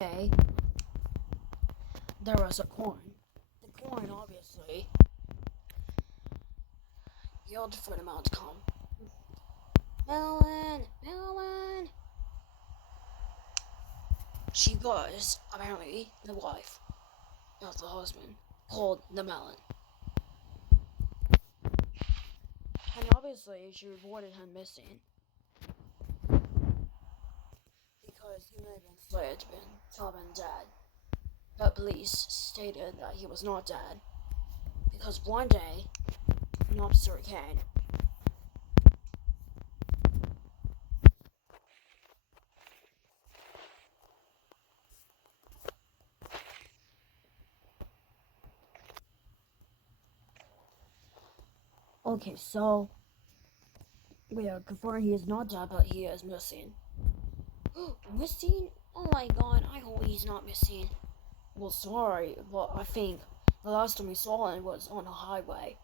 day, there was a coin. The coin obviously yelled for the mouse to come. Melon! Melon! She was, apparently, the wife of the husband, called the melon. And obviously, she reported him missing. Because he may have been fled, thought been dead. But police stated that he was not dead. Because one day, an officer came. Okay, so we are confirming he is not dead, but he is missing. Missing? Oh my god, I hope he's not missing. Well, sorry, but I think the last time we saw him was on a highway.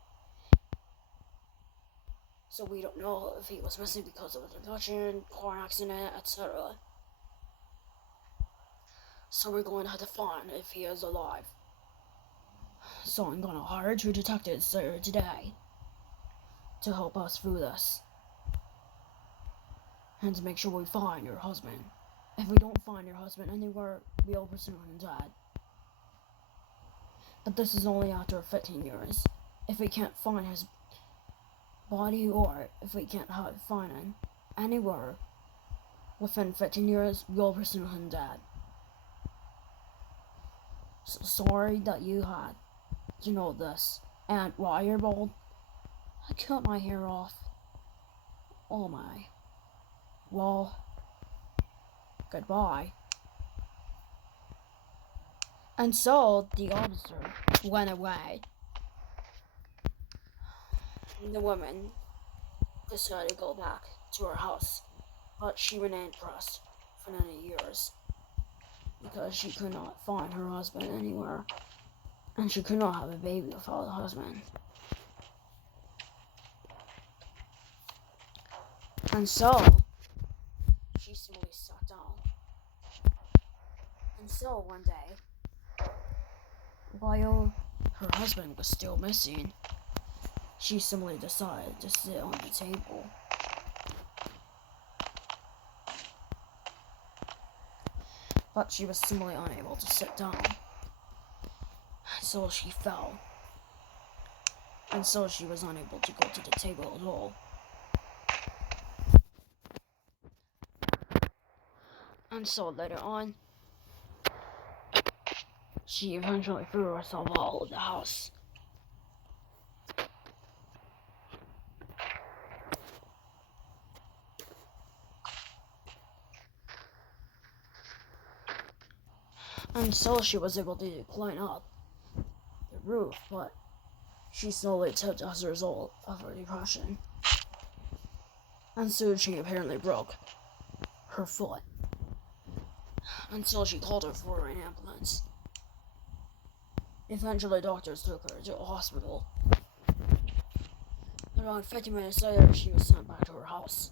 So we don't know if he was missing because of a concussion, car accident, etc. So we're going to have to find if he is alive. So I'm gonna hire 2 detectives there today to help us through this. And to make sure we find your husband. If we don't find your husband anywhere, we'll pursue him dead. But this is only after 15 years. If we can't find his body, or if we can't find him anywhere within 15 years, we'll pursue him dead. So sorry that you had to know this. And while you're bald, I cut my hair off. Oh my. Well, goodbye. And so the officer went away. The woman decided to go back to her house, but she remained depressed for many years because she could not find her husband anywhere, and she could not have a baby without a husband. And so she simply sat down. And so one day, while her husband was still missing, she simply decided to sit on the table. But she was simply unable to sit down. So she fell. And so she was unable to go to the table at all. And so later on, she eventually threw herself out of the house. And so she was able to climb up the roof, but she slowly tipped as a result of her depression. And soon she apparently broke her foot. Until she called her for an ambulance. Eventually, doctors took her to a hospital. Around 50 minutes later, she was sent back to her house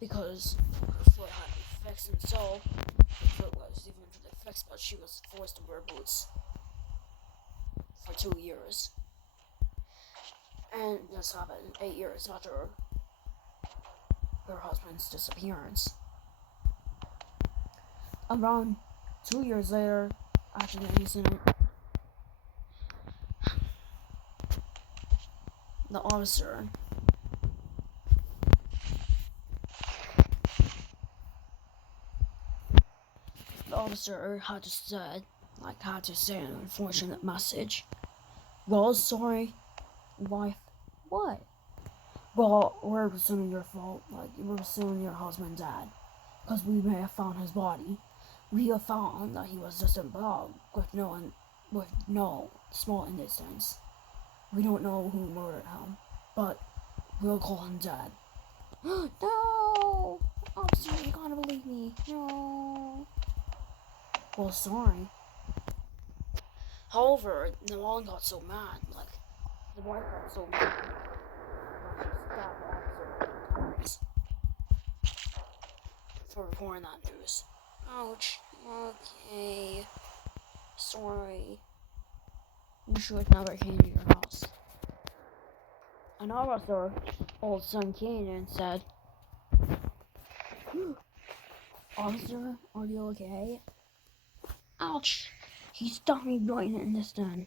because her foot had to be fixed, and so her foot was eventually fixed, but she was forced to wear boots for 2 years. And this happened 8 years after her husband's disappearance. Around 2 years later, after the incident, the officer had to say an unfortunate message. Well, sorry, wife. What? Well, we're assuming your fault. We're assuming your husband died. Because we may have found his body. We have found that he was just a dog with no small innocence. We don't know who murdered him, but we'll call him dead. No! Officer, you gotta believe me. No. Well, sorry. However, the mom got so mad, the wife got so mad that she stopped the officer for reporting that news. Ouch. Okay. Sorry. You should never came to your house. An officer, old son came and said, Officer, are you okay? Ouch! He stopped me right in this den.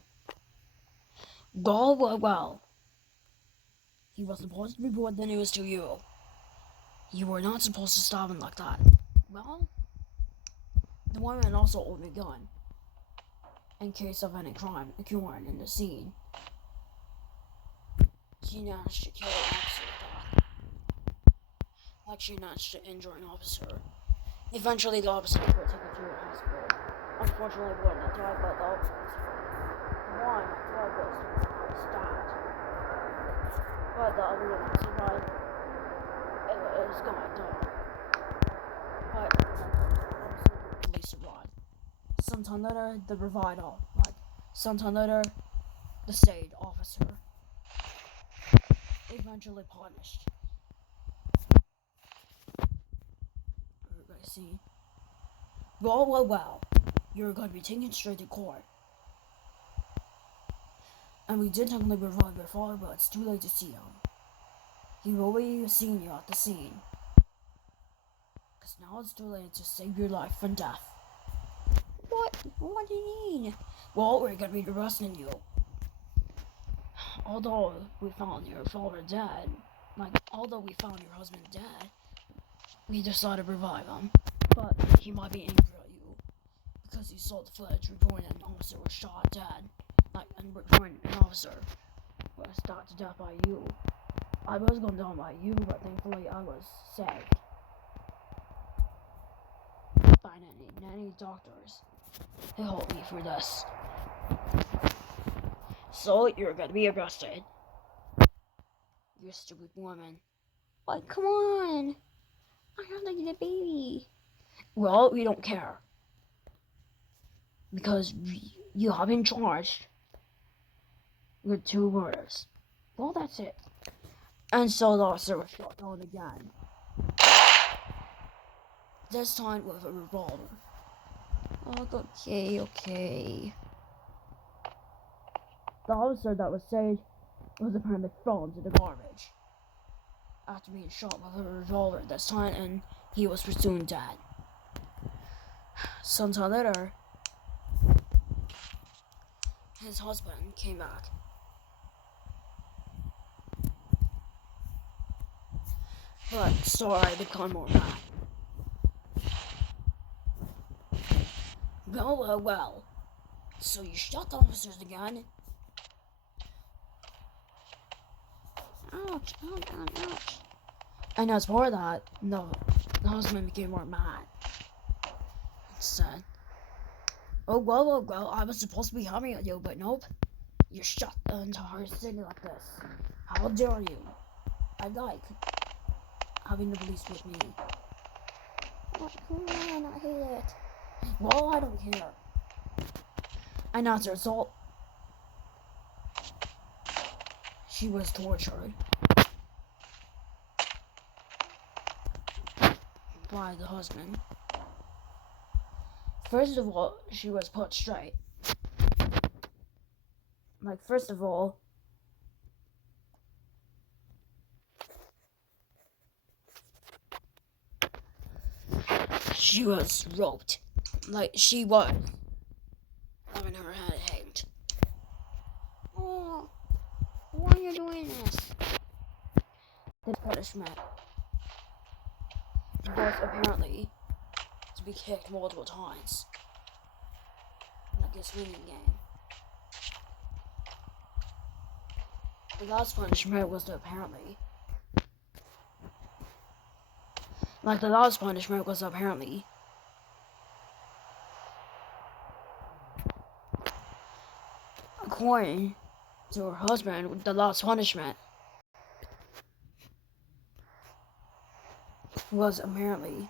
Well. He was supposed to report the news to you. You were not supposed to stop him like that. Well, the woman also owned a gun, in case of any crime occurring in the scene. She managed to kill an officer with that. Like she managed to injure an officer. Eventually, the officer was taken to a hospital. Unfortunately, one that died, but the one was stabbed. But the other one survived. It was gone, though. But the police arrived. Sometime later, the provider, sometime later, the state officer eventually punished. Everybody see? Well. You're going to be taken straight to court. And we did technically revive your father, but it's too late to see him. He will be seeing you at the scene. Because now it's too late to save your life from death. What? What do you mean? Well, we're going to be arresting you. Although we found your father dead, although we found your husband dead, we decided to revive him. But he might be angry at you because he saw the footage reporting an officer was shot dead. And reporting an officer was shot to death by you. I was going down by you, but thankfully I was saved by nanny doctors who helped me through this. So you're gonna be arrested. You stupid woman. Come on! I have to get a baby. Well, we don't care. Because you have been charged with 2 murders. Well, that's it. And so the officer was shot down again. This time with a revolver. Okay. The officer that was saved was apparently thrown to the garbage after being shot with a revolver this time, and he was presumed dead. Sometime later, his husband came back. But sorry, become more mad. Well. So you shot the officers again? Ouch. And as for that, no, the husband became more mad. And said, well, I was supposed to be happy at you, but nope. You shot the entire city like this. How dare you? I like having the police with me. Come on, I hate it. Well, I don't care. And as a result, she was tortured by the husband. First of all, she was put straight. First of all, she was roped. She was having her head hanged. Oh, why are you doing this? The punishment was apparently to be kicked multiple times. Like a swinging game. The last punishment was to apparently according to her husband, the last punishment was apparently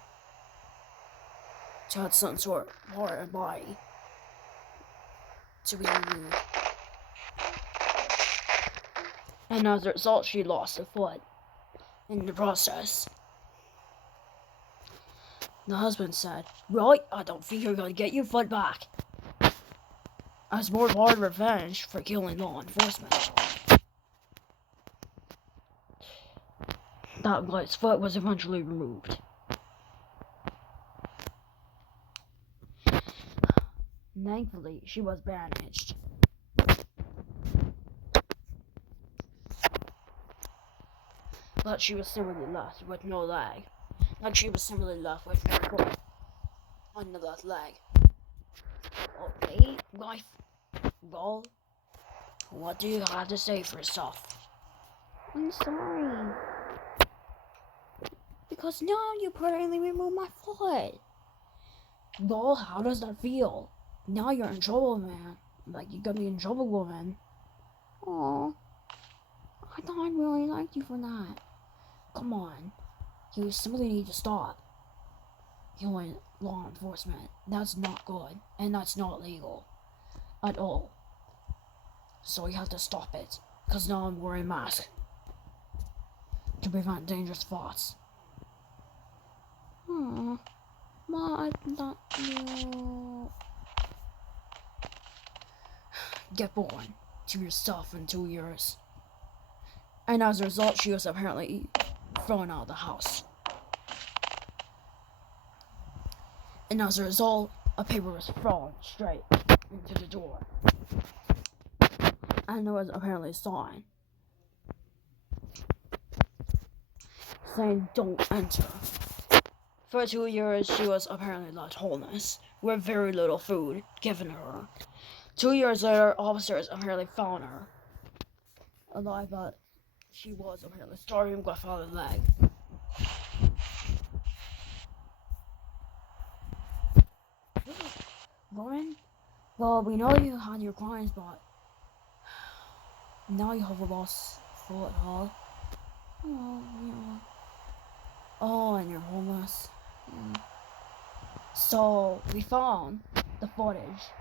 to have some sort of part of body to be removed. And as a result, she lost a foot in the process. The husband said, "Right, I don't think you're gonna get your foot back." As more hard revenge for killing law enforcement. That guy's foot was eventually removed. Thankfully, she was bandaged. But she was similarly left with no leg. Like she was similarly left with no foot on the left leg. Okay, wife. Well, what do you have to say for yourself? I'm sorry. Because now you permanently removed my foot. Well, how does that feel? Now you're in trouble, man. Like, you're gonna be in trouble, woman. Aw. I thought I really liked you for that. Come on. You simply need to stop killing law enforcement. That's not good. And that's not legal. At all. So you have to stop it. Because now I'm wearing a mask. To prevent dangerous thoughts. Aww. Ma, I thought you... Get born to yourself in 2 years. And as a result, she was apparently thrown out of the house. And as a result, a paper was thrown straight into the door. And there was apparently a sign saying, "Don't enter." For 2 years, she was apparently left homeless, with very little food given her. 2 years later, officers apparently found her alive, but she was apparently starving without a leg. Lauren, well, we know you had your crimes, but now you have a lost foot, huh? Oh, yeah. Oh, and you're homeless. Yeah. So, we found the footage.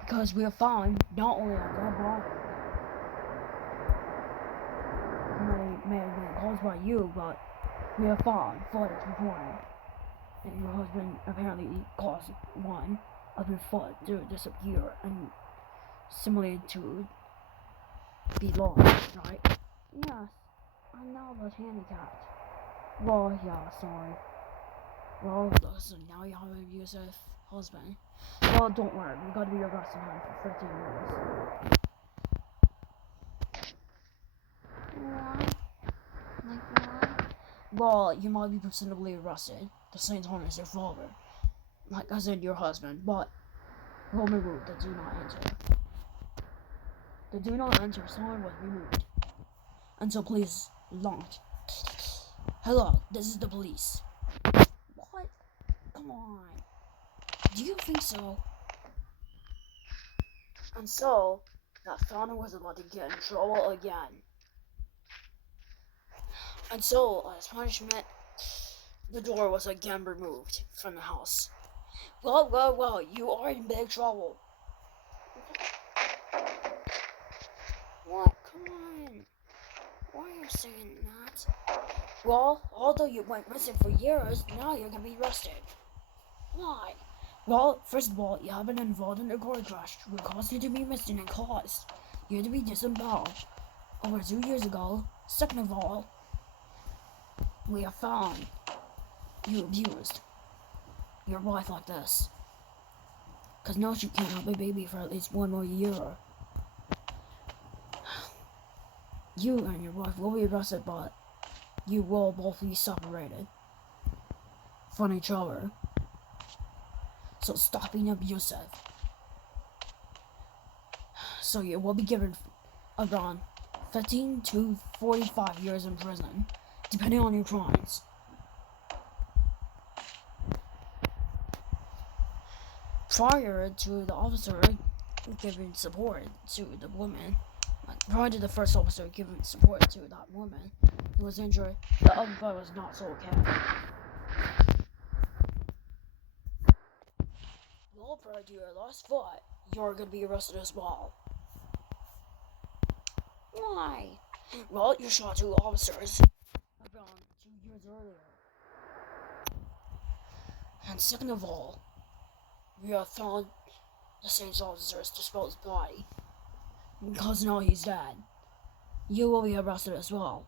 Because we have found not only a dead body, may have been caused by you, but we have found footage recording. And your husband apparently caused one of your foot to disappear and similarly to be lost, right? Yes, I'm now but handicapped. Well, yeah, sorry. Well, listen, now you have an abusive husband. Well, don't worry, we gotta be arresting him for 15 years. Why? Like, why? Well, you might be presumably arrested the same time as your father. Like, as in your husband, but we'll remove the do not enter. The do not enter sign was removed. And so please, don't. Hello, this is the police. What? Come on. Do you think so? And so, that founder was about to get in trouble again. And so, as punishment, the door was again removed from the house. Well, you are in big trouble. What? Come on. Why are you saying that? Well, although you went missing for years, now you're gonna be arrested. Why? Well, first of all, you have been involved in a car crash, which caused you to be missing and caused you to be disemboweled over 2 years ago. Second of all, we have found you abused your wife like this. Because now she can't have a baby for at least 1 more year. You and your wife will be arrested, but you will both be separated from each other. So stop being abusive. So you will be given around 15 to 45 years in prison, depending on your crimes. Prior to the officer giving support to the woman, prior to the first officer giving support to that woman who was injured, the other guy was not so okay. Well, prior to your last foot, you're gonna be arrested as well. Why? Well, you shot 2 officers around 2 years earlier. And second of all, we are found the same officer's disposed body. Because now he's dead. You will be arrested as well.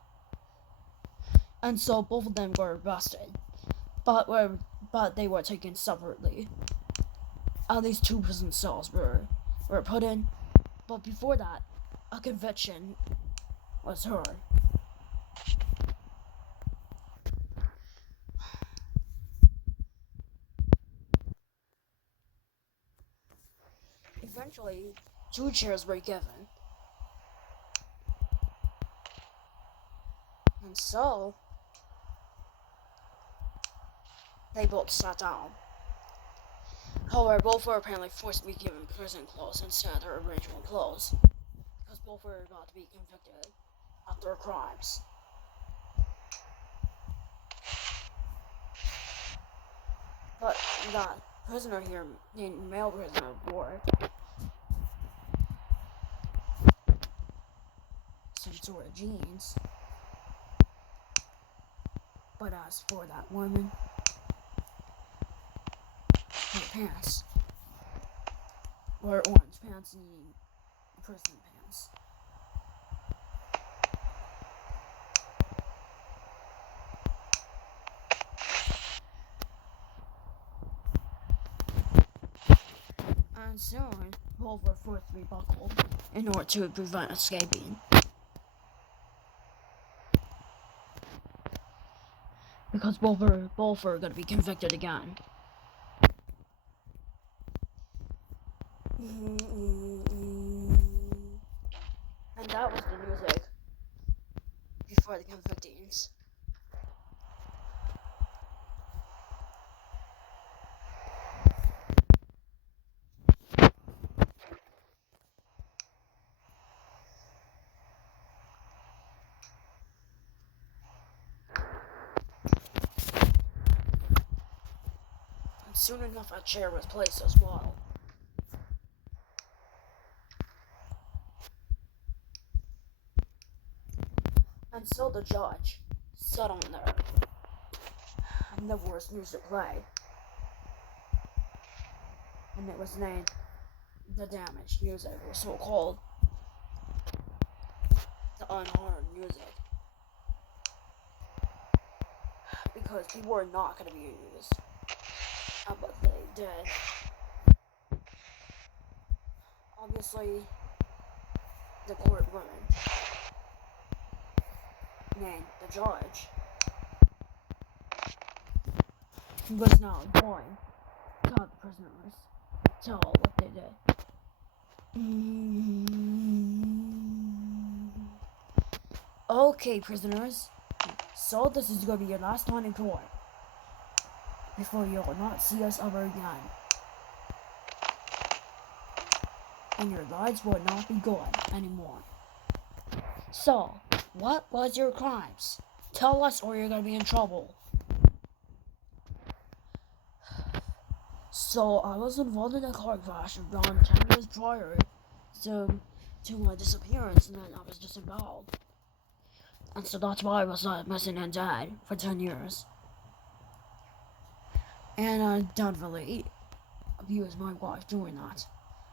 And so both of them were arrested. But they were taken separately. At least 2 prison cells were put in. But before that, a conviction was heard. Eventually, 2 chairs were given. And so, they both sat down. However, both were apparently forced to be given prison clothes instead of their original clothes. Because both were about to be convicted of their crimes. But that prisoner here, named male prisoner, wore some sort of jeans. But as for that woman, her pants were orange pants and prison pants. And soon, both were forced to be buckled in order to prevent escaping. Because both were going to be convicted again. And that was the music before the convictions. And soon enough, a chair was placed as well. And so the judge sat on there, and the worst music played. And it was named the damaged music, or so called the unharmed music. Because people were not going to be used. But they did. Obviously, the courtroom named the judge was now going to have the prisoners tell what they did. Okay, prisoners. So this is going to be your last time in court. Before you will not see us ever again. And your lives will not be good anymore. So, what was your crimes? Tell us or you're going to be in trouble. So, I was involved in a car crash around 10 years prior to my disappearance, and then I was disemboweled. And so that's why I was missing and dead for 10 years. And I don't really abuse my wife doing that.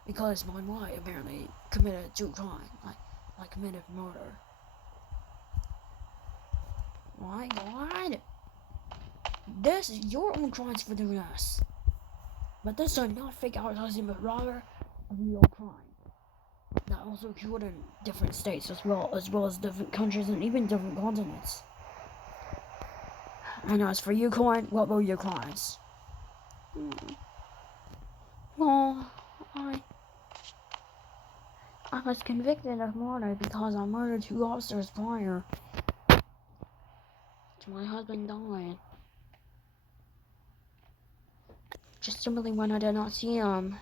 Because my wife apparently committed 2 crimes. Like committed murder. My God. This is your own crimes for doing this. But this is not fake advertising, but rather a real crime. That also occurred in different states as well as different countries and even different continents. And as for you, Coin, what were your crimes? Well, I was convicted of murder because I murdered 2 officers prior to my husband dying. Just simply when I did not see him.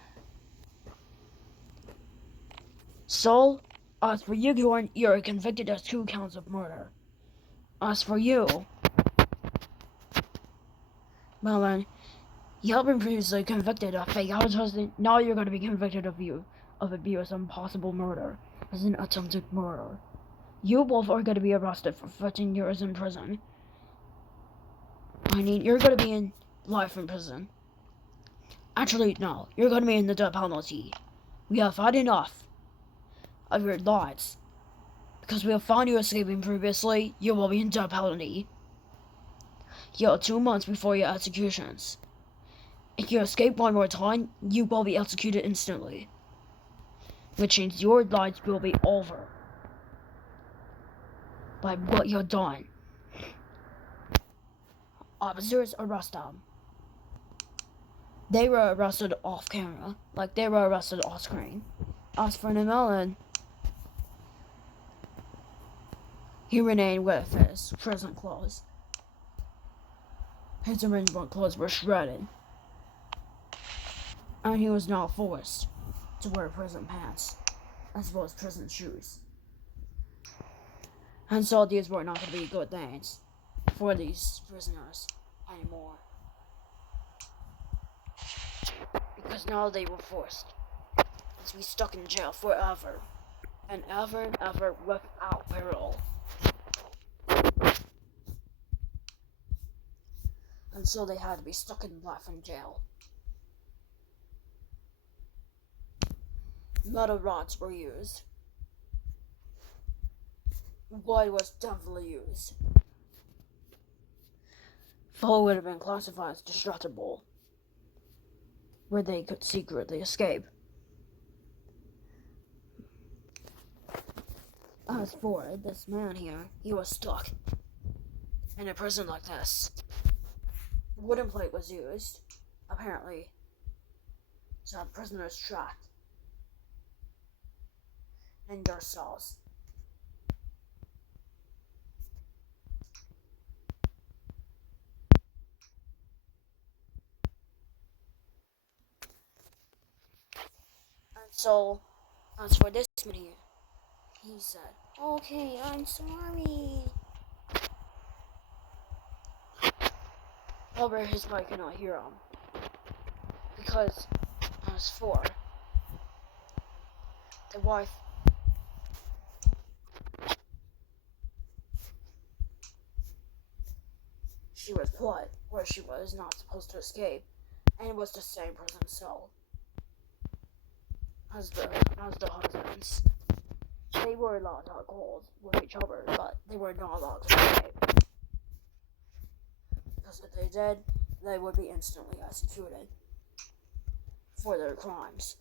So, as for you, Coin, you're convicted of 2 counts of murder. As for you, well then, you have been previously convicted of fake advertising. Now you're going to be convicted of abuse and possible murder as an attempted murder. You both are going to be arrested for 15 years in prison. I mean, you're going to be in life in prison. Actually, no. You're gonna be in the death penalty. We have had enough of your lies. Because we have found you escaping previously, you will be in death penalty. You have 2 months before your executions. If you escape one more time, you will be executed instantly. Which means your lives will be over by what you've done. Officers arrest them. They were arrested off camera, like they were arrested off screen. As for the melon, he remained with his prison clothes. His original clothes were shredded, and he was now forced to wear prison pants, as well as prison shoes. And so these were not going to be good things for these prisoners anymore. Because now they were forced to be stuck in jail forever and ever without parole. And so they had to be stuck in life in jail. Metal rods were used. Wood was definitely used. Foe would have been classified as destructible, where they could secretly escape. As for this man here, he was stuck in a prison like this. Wooden plate was used, apparently, to have prisoners trapped in their cells. And so, as for this man here, he said, "Okay, I'm sorry." However, his wife could not hear him, because as for the wife, she was put where she was not supposed to escape, and it was the same prison cell as the husbands. They were allowed to have calls with each other, but they were not allowed to escape. Because if they did, they would be instantly executed for their crimes.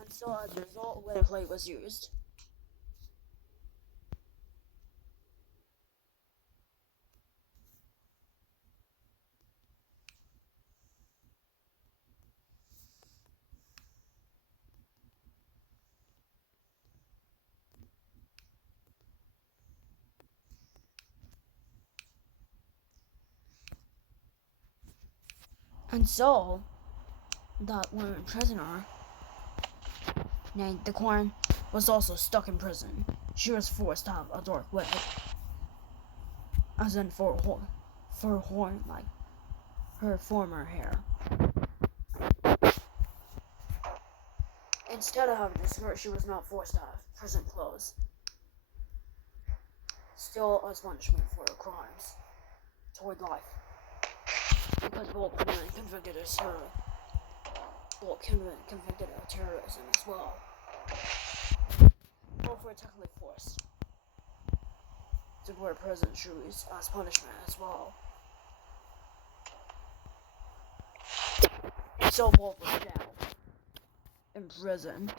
And so as a result, wooden plate was used. And so, that woman prisoner named the Corn was also stuck in prison. She was forced to have a dark wig, as in for horn, like her former hair. Instead of having a skirt, she was not forced to have prison clothes. Still as punishment for her crimes toward life. Because Bolt convicted of terrorism as well. Both were technically forced to wear prison shoes as punishment as well. So both were jailed in prison.